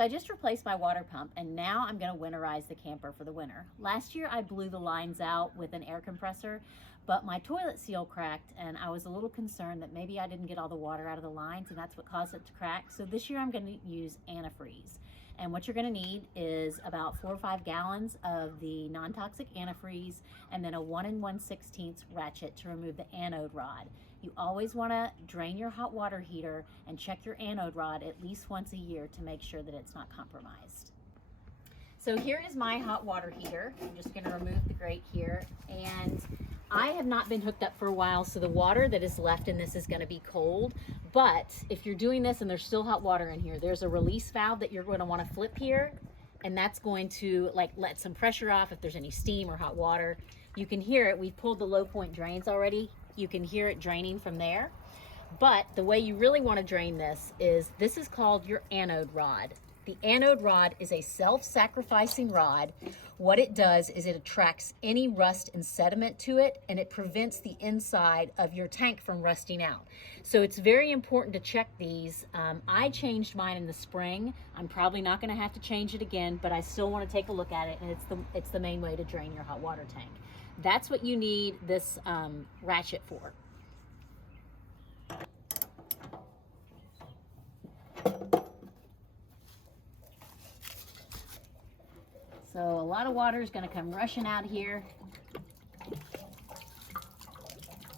So I just replaced my water pump, and now I'm going to winterize the camper for the winter. Last year I blew the lines out with an air compressor, but my toilet seal cracked, and I was a little concerned that maybe I didn't get all the water out of the lines, and that's what caused it to crack. So this year I'm going to use antifreeze. And what you're going to need is about 4 or 5 gallons of the non-toxic antifreeze, and then a 1 1/16 ratchet to remove the anode rod. You always want to drain your hot water heater and check your anode rod at least once a year to make sure that it's not compromised. So here is my hot water heater. I'm just going to remove the grate here, and I have not been hooked up for a while, so the water that is left in this is going to be cold. But if you're doing this and there's still hot water in here, there's a release valve that you're going to want to flip here, and that's going to let some pressure off if there's any steam or hot water. You can hear it. We've pulled the low point drains already. You can hear it draining from there. But the way you really want to drain this is called your anode rod. The anode rod is a self-sacrificing rod. What it does is it attracts any rust and sediment to it, and it prevents the inside of your tank from rusting out. So it's very important to check these. I changed mine in the spring. I'm probably not going to have to change it again, but I still want to take a look at it, and it's the main way to drain your hot water tank. That's what you need this ratchet for. So a lot of water is going to come rushing out here,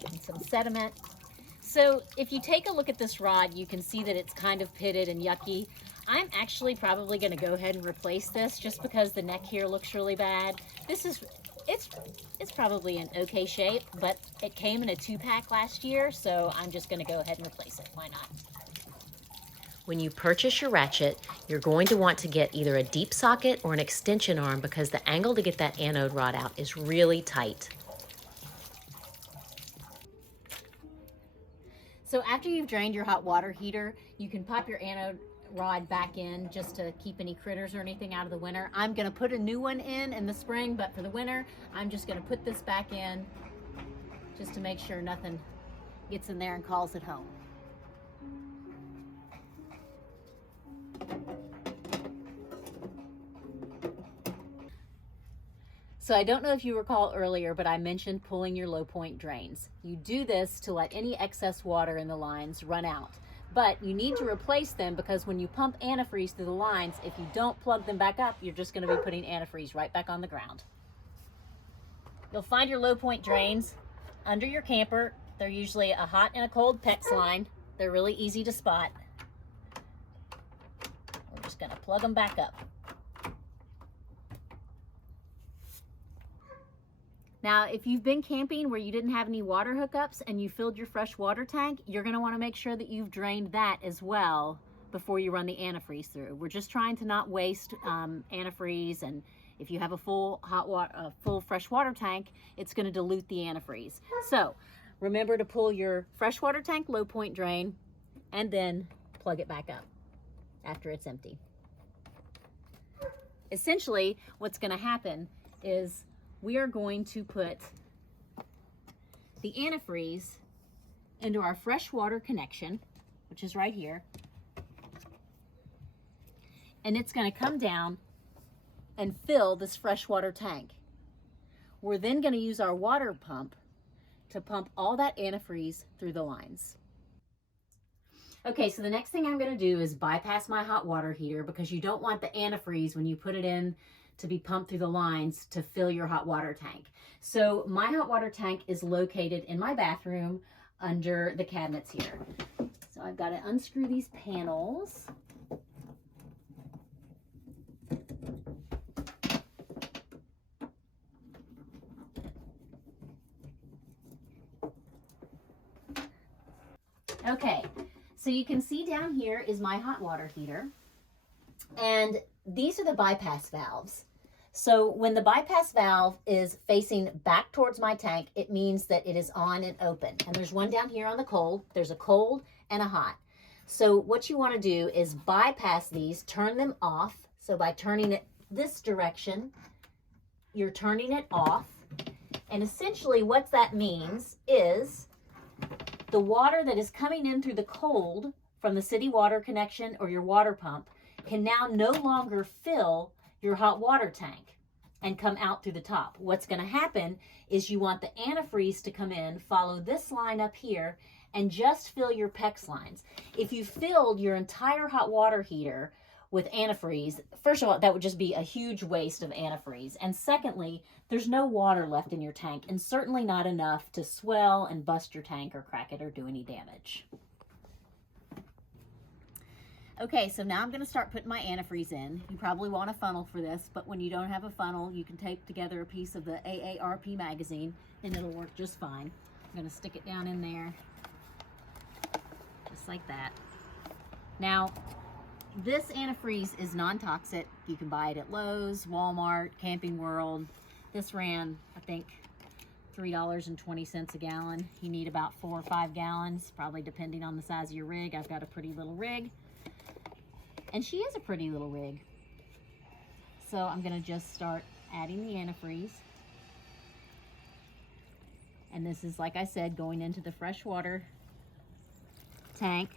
and some sediment. So if you take a look at this rod, you can see that it's kind of pitted and yucky. I'm actually probably going to go ahead and replace this just because the neck here looks really bad. It's probably in okay shape, but it came in a 2-pack last year, so I'm just going to go ahead and replace it. Why not? When you purchase your ratchet, you're going to want to get either a deep socket or an extension arm because the angle to get that anode rod out is really tight. So after you've drained your hot water heater, you can pop your anode rod back in just to keep any critters or anything out of the winter. I'm going to put a new one in the spring, but for the winter, I'm just going to put this back in just to make sure nothing gets in there and calls it home. So I don't know if you recall earlier, but I mentioned pulling your low point drains. You do this to let any excess water in the lines run out. But you need to replace them because when you pump antifreeze through the lines, if you don't plug them back up, you're just going to be putting antifreeze right back on the ground. You'll find your low point drains under your camper. They're usually a hot and a cold PEX line. They're really easy to spot. We're just going to plug them back up. Now, if you've been camping where you didn't have any water hookups and you filled your fresh water tank, you're going to want to make sure that you've drained that as well before you run the antifreeze through. We're just trying to not waste antifreeze, and if you have a full fresh water tank, it's going to dilute the antifreeze. So remember to pull your freshwater tank low point drain and then plug it back up after it's empty. Essentially, what's going to happen is we are going to put the antifreeze into our freshwater connection, which is right here, and it's going to come down and fill this freshwater tank. We're then going to use our water pump to pump all that antifreeze through the lines. Okay, so the next thing I'm going to do is bypass my hot water heater because you don't want the antifreeze when you put it in to be pumped through the lines to fill your hot water tank. So my hot water tank is located in my bathroom under the cabinets here. So I've got to unscrew these panels. Okay, so you can see down here is my hot water heater, and these are the bypass valves. So when the bypass valve is facing back towards my tank, it means that it is on and open. And there's one down here on the cold. There's a cold and a hot. So what you want to do is bypass these, turn them off. So by turning it this direction, you're turning it off. And essentially what that means is the water that is coming in through the cold from the city water connection or your water pump can now no longer fill your hot water tank and come out through the top. What's going to happen is you want the antifreeze to come in, follow this line up here, and just fill your PEX lines. If you filled your entire hot water heater with antifreeze, first of all, that would just be a huge waste of antifreeze. And secondly, there's no water left in your tank, and certainly not enough to swell and bust your tank or crack it or do any damage. Okay, so now I'm going to start putting my antifreeze in. You probably want a funnel for this, but when you don't have a funnel, you can tape together a piece of the AARP magazine and it'll work just fine. I'm going to stick it down in there, just like that. Now, this antifreeze is non-toxic. You can buy it at Lowe's, Walmart, Camping World. This ran, I think, $3.20 a gallon. You need about 4 or 5 gallons, probably depending on the size of your rig. I've got a pretty little rig. And she is a pretty little rig. So I'm gonna just start adding the antifreeze. And this is, like I said, going into the freshwater tank.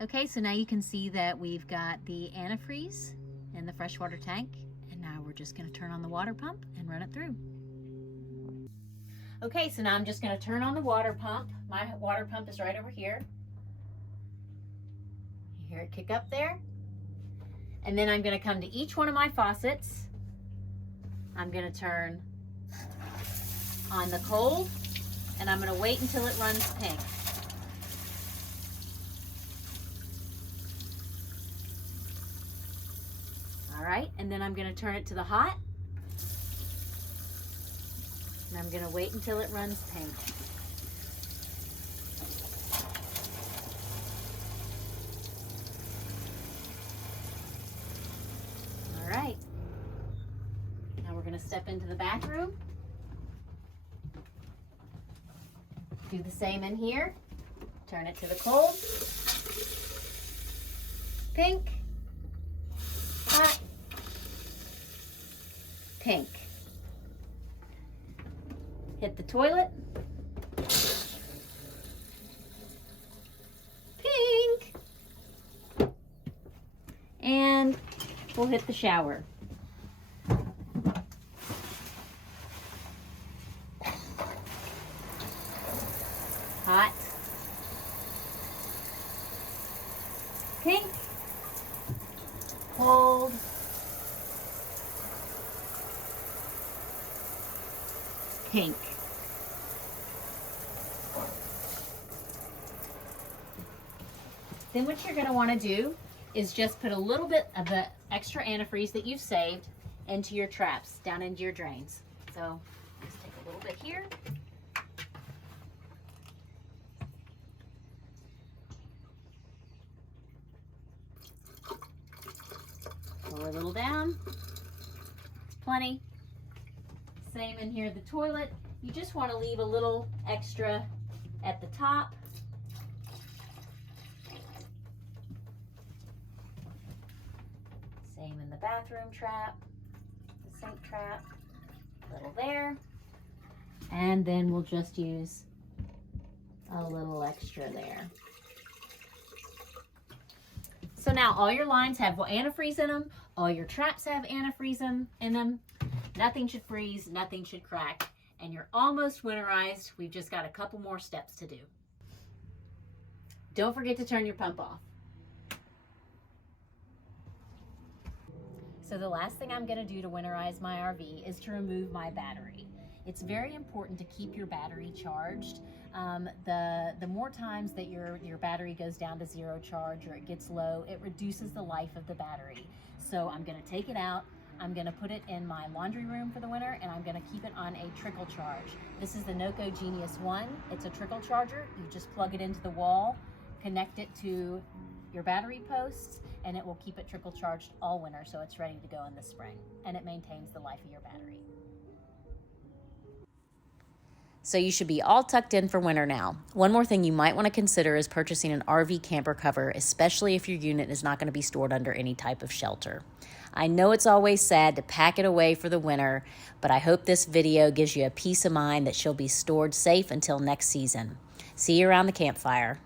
Okay, so now you can see that we've got the antifreeze in the freshwater tank. And now we're just gonna turn on the water pump and run it through. Okay, so now I'm just going to turn on the water pump. My water pump is right over here. You hear it kick up there. And then I'm going to come to each one of my faucets. I'm going to turn on the cold, and I'm going to wait until it runs pink. All right, and then I'm going to turn it to the hot. And I'm going to wait until it runs pink. All right. Now we're going to step into the bathroom. Do the same in here. Turn it to the cold. Pink. Hot. Pink. Hit the toilet. Pink. And we'll hit the shower. Hot. Pink. Cold. Pink. Then what you're going to want to do is just put a little bit of the extra antifreeze that you've saved into your traps, down into your drains. So just take a little bit here. Pour a little down. It's plenty. Same in here at the toilet. You just want to leave a little extra at the top. Same in the bathroom trap, the sink trap, a little there. And then we'll just use a little extra there. So now all your lines have antifreeze in them, all your traps have antifreeze in them. Nothing should freeze, nothing should crack, and you're almost winterized. We've just got a couple more steps to do. Don't forget to turn your pump off. So the last thing I'm going to do to winterize my RV is to remove my battery. It's very important to keep your battery charged. The more times that your battery goes down to zero charge or it gets low, it reduces the life of the battery. So I'm going to take it out. I'm going to put it in my laundry room for the winter, and I'm going to keep it on a trickle charge. This is the Noco Genius 1. It's a trickle charger. You just plug it into the wall, connect it to your battery posts, and it will keep it trickle charged all winter, so it's ready to go in the spring, and it maintains the life of your battery. So you should be all tucked in for winter now. One more thing you might want to consider is purchasing an RV camper cover, especially if your unit is not going to be stored under any type of shelter. I know it's always sad to pack it away for the winter, but I hope this video gives you a peace of mind that she'll be stored safe until next season. See you around the campfire.